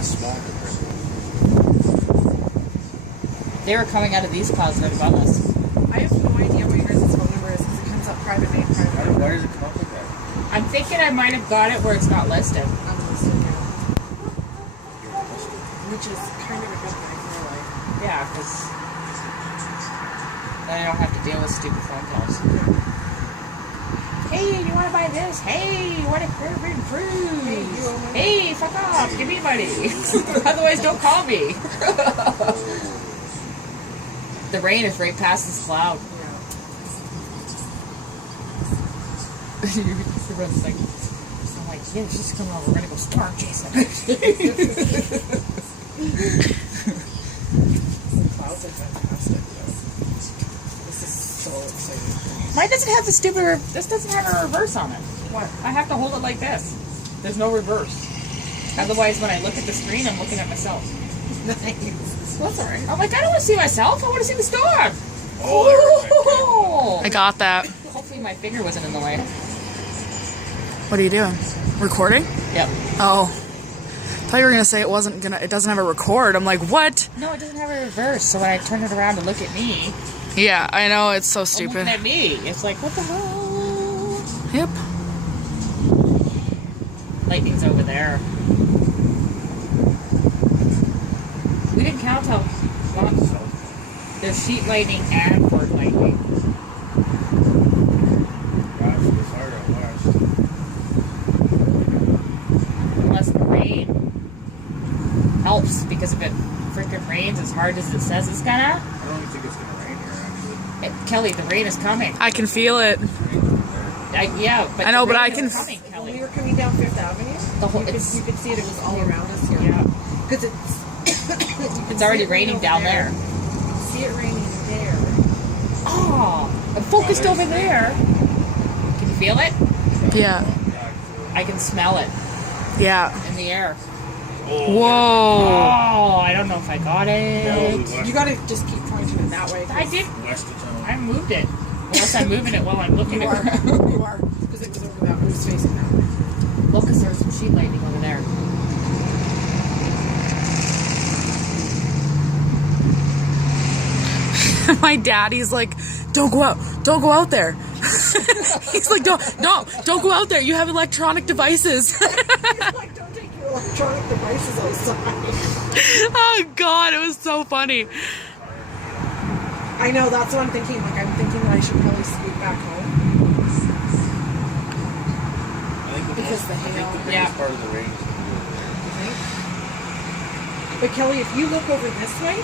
That's small. They were coming out of these clouds right above us. I have no idea what your guys' phone number is because it comes up private name, private name. Why does it come up like that? I'm thinking I might have got it where it's not listed. Unlisted now. Which is kind of a good thing for life. Yeah, because then I don't have to deal with stupid phone calls. Hey, do you want to buy this? Hey, what a perfect cruise? Hey, fuck off, give me money. Otherwise, don't call me. The rain is right past this cloud. Everyone's like, I'm like, yeah, it's just coming over. We're gonna go storm chase it. Clouds are fantastic. This is so exciting. Mine doesn't have the stupid. This doesn't have a reverse on it. What? I have to hold it like this. There's no reverse. Otherwise, when I look at the screen, I'm looking at myself. Nice. That's alright. I'm like, I don't want to see myself. I want to see the storm. Oh, I got that. Hopefully, my finger wasn't in the way. What are you doing? Recording? Yep. Oh. I thought you were gonna say it doesn't have a record. I'm like, what? No, it doesn't have a reverse. So when I turn it around to look at me, Yeah, I know, it's so I'm stupid. looking at me. It's like, what the hell? Yep. Lightning's over there. We didn't count how long. There's sheet lightning and port lightning. Unless the rain helps, because if it freaking rains as hard as it says it's gonna. I don't think it's gonna rain here, actually. Kelly, the rain is coming. I can feel it. Yeah, but I know, the but rain I can is coming, when Kelly. we were coming down Fifth Avenue, The whole, you could see it. It was all around us here. Yeah, Because it's it's already raining down there. See it raining there. Oh, I'm focused over there. Can you feel it? Yeah. I can smell it Yeah. in the air. Whoa. Oh, I don't know if I got it. You gotta just keep pointing it that way. I did. West of town. I moved it. Unless I'm moving it while I'm looking You at are. it. You are. Because it was over that way. It was facing that way. Look, because there's some sheet lightning over there. My daddy's like, don't go out there. He's like, don't go out there. You have electronic devices. He's like, don't take your electronic devices outside. Oh God, it was so funny. I know, that's what I'm thinking. Like, I'm thinking that I should probably scoot back home. I think Because the hail. biggest Yeah. part of the rain is But Kelly, if you look over this way,